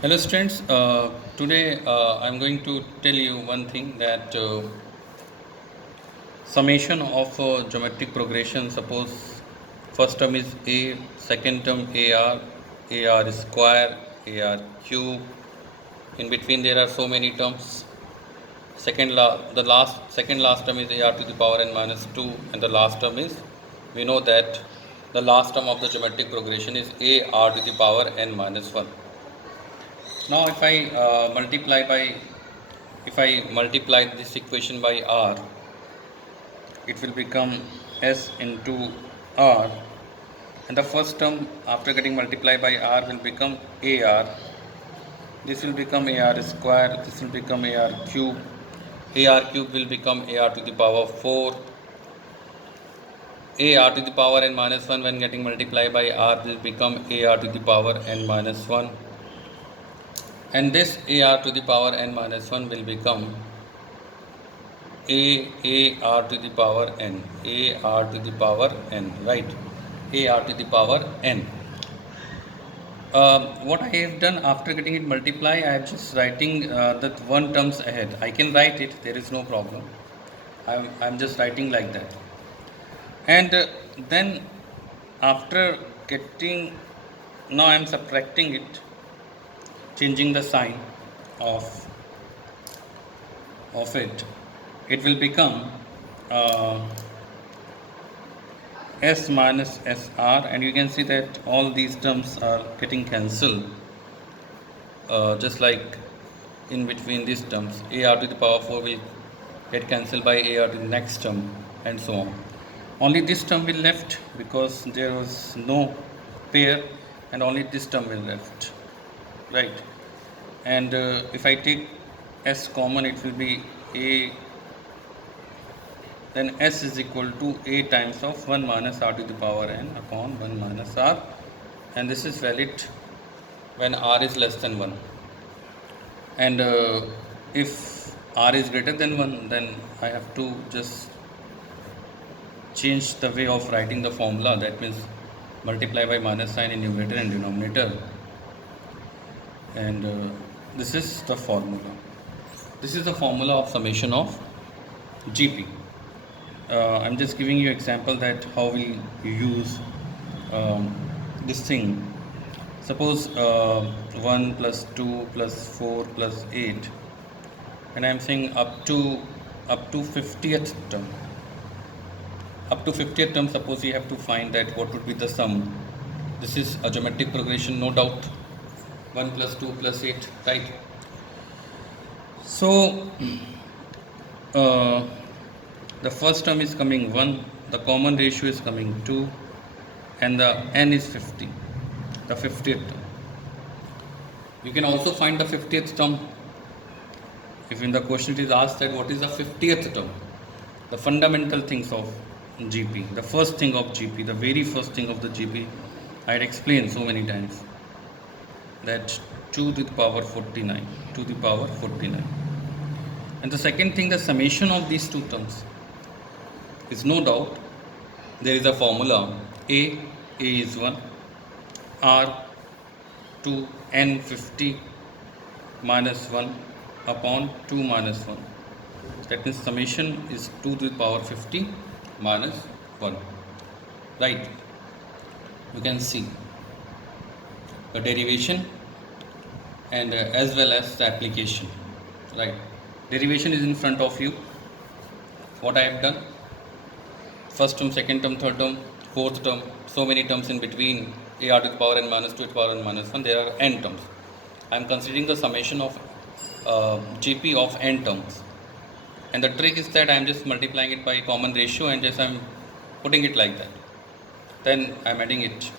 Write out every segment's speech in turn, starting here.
Hello students, today I'm going to tell you one thing that summation of geometric progression, suppose first term is a, second term ar square, ar cube, in between there are so many terms. Second last term is ar to the power n minus 2, and the last term is, we know that the last term of the geometric progression is ar to the power n minus 1. Now if I multiply this equation by r, it will become s into r, and the first term after getting multiplied by r will become ar. This will become ar square, this will become ar cube will become ar to the power 4, ar to the power n minus 1 when getting multiplied by r will become ar to the power n minus 1, and this ar to the power n minus 1 will become ar to the power n, ar to the power n, right? Ar to the power n. What I have done after getting it multiply, I am just writing that one terms ahead. I can write it, there is no problem. I'm just writing like that. And then after getting, now I am subtracting it, changing the sign of it. It will become s minus sr, and you can see that all these terms are getting cancelled, just like in between these terms ar to the power 4 will get cancelled by ar to the next term, and so on. Only this term will left because there was no pair, and only this term will left, right? And if I take s common, it will be a, then s is equal to a times of 1 minus r to the power n upon 1 minus r, and this is valid when r is less than 1, and if r is greater than 1, then I have to just change the way of writing the formula. That means multiply by minus sign in numerator and denominator, and this is the formula. This is the formula of summation of gp. I'm just giving you example that how we use this thing. Suppose 1 plus 2 plus 4 plus 8, and I'm saying up to 50th term. Up to 50th term, suppose you have to find that what would be the sum. This is a geometric progression, no doubt. 1 plus 2 plus 8, right? So the first term is coming 1, the common ratio is coming 2, and the n is 50, the 50th term. You can also find the 50th term. If in the question it is asked that what is the 50th term, the fundamental things of GP, the first thing of GP, the very first thing of the GP, I had explained so many times that 2 to the power 49, 2 to the power 49. And the second thing, the summation of these two terms is, no doubt, there is a formula a is 1, r to n 50 minus 1 upon 2 minus 1. That means summation is 2 to the power 50 minus 1, right? You can see the derivation and as well as the application, right? Derivation is in front of you. What I have done, first term, second term, third term, fourth term, so many terms in between, ar to the power n minus 2, to the power n minus 1, there are n terms. I am considering the summation of GP of n terms, and the trick is that I am just multiplying it by common ratio and just I am putting it like that, then I am adding it.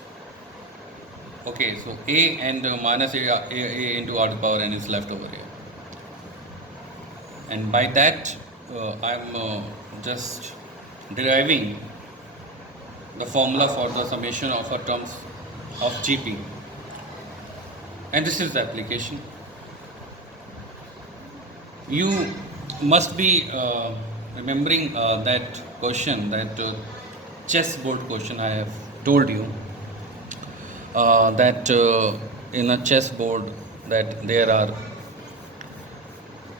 Okay, so a and minus a into r to the power n is left over here, and by that I am just deriving the formula for the summation of terms of GP, and this is the application. You must be remembering that question, that chessboard question I have told you, that in a chessboard that there are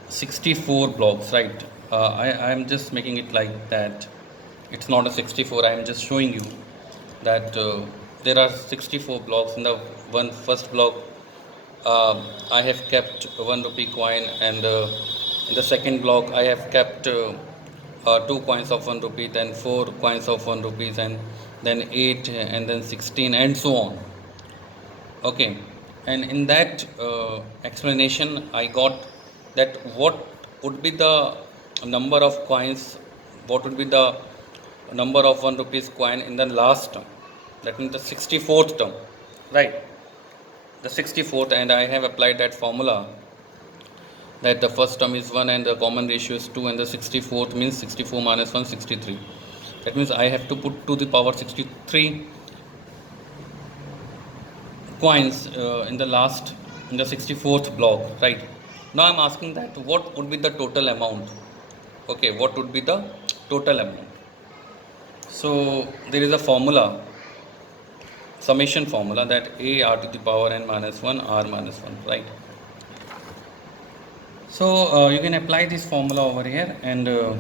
64 blocks, right? I am just making it like that. It's not a 64. I am just showing you that there are 64 blocks. In the first block, I have kept 1 rupee coin, and in the second block, I have kept 2 coins of 1 rupee, then 4 coins of 1 rupees, and then 8, and then 16, and so on. Okay, and in that explanation, I got that what would be the number of coins, what would be the number of 1 rupees coin in the last term, that means the 64th term, right? The 64th, and I have applied that formula that the first term is 1 and the common ratio is 2, and the 64th means 64 minus 1, 63. That means I have to put to the power 63 coins in the 64th block, right? Now I'm asking that what would be the total amount. Okay, what would be the total amount? So there is a formula, summation formula, that a r to the power n minus 1 r minus 1, right? So you can apply this formula over here, and a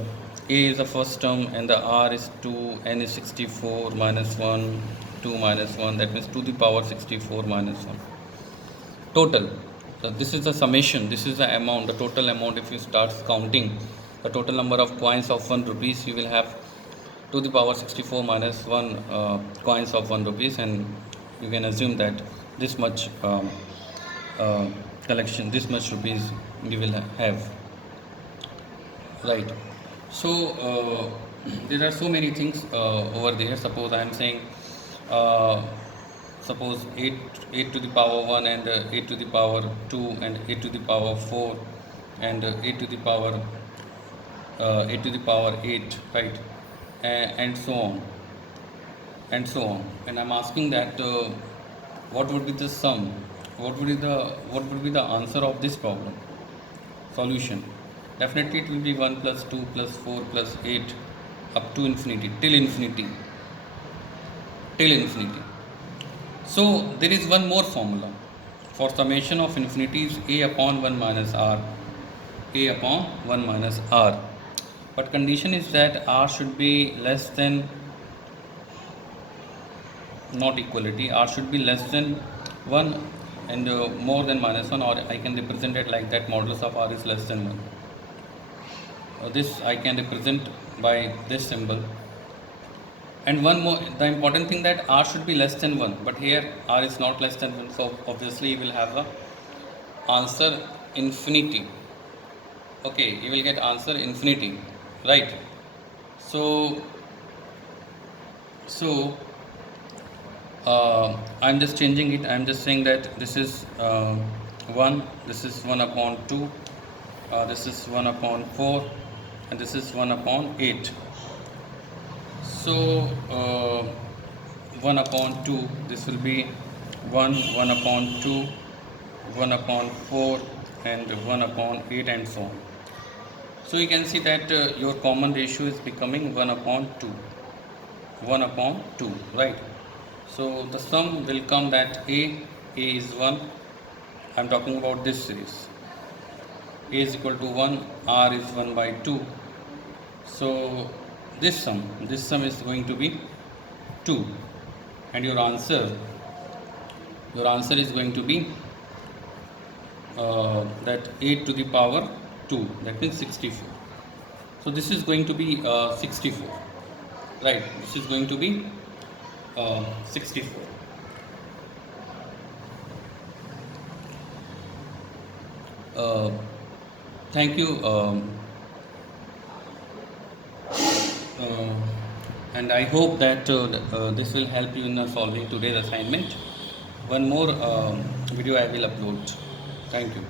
is the first term, and the r is 2, n is 64 minus 1, 2 minus 1, that means to the power 64 minus 1. Total. So this is the summation, this is the amount, the total amount. If you start counting the total number of coins of 1 rupees, you will have to the power 64 minus 1 coins of 1 rupees, and you can assume that this much collection, this much rupees you will have, right? So there are so many things over there. Suppose I am saying suppose 8 to the power 1, and 8 to the power 2, and 8 to the power 4, and 8 to the power 8 to the power 8, right? And so on, and so on. And I'm asking that what would be the sum, what would be the answer of this problem? Solution, definitely it will be 1 plus 2 plus 4 plus 8 up to infinity, till infinity, till infinity. So there is one more formula for summation of infinities: a upon 1 minus r, a upon 1 minus r. But condition is that r should be less than, not equality, r should be less than 1 and more than minus 1, or I can represent it like that: modulus of r is less than 1. This I can represent by this symbol. And one more, the important thing, that r should be less than 1, but here r is not less than 1, so obviously you will have the answer infinity. Okay, you will get answer infinity, right? So I'm just changing it. I'm just saying that this is 1, this is 1 upon 2, this is 1 upon 4, and this is 1 upon 8. So 1 upon 2, this will be 1, 1 upon 2, 1 upon 4, and 1 upon 8, and so on. So you can see that your common ratio is becoming 1 upon 2, 1 upon 2, right? So the sum will come that a is 1. I am talking about this series. A is equal to 1, r is 1 by 2. So this sum is going to be 2, and your answer is going to be that 8 to the power 2, that means 64. So this is going to be 64, right? This is going to be 64. Thank you, and I hope that this will help you in solving today's assignment. One more video I will upload. Thank you.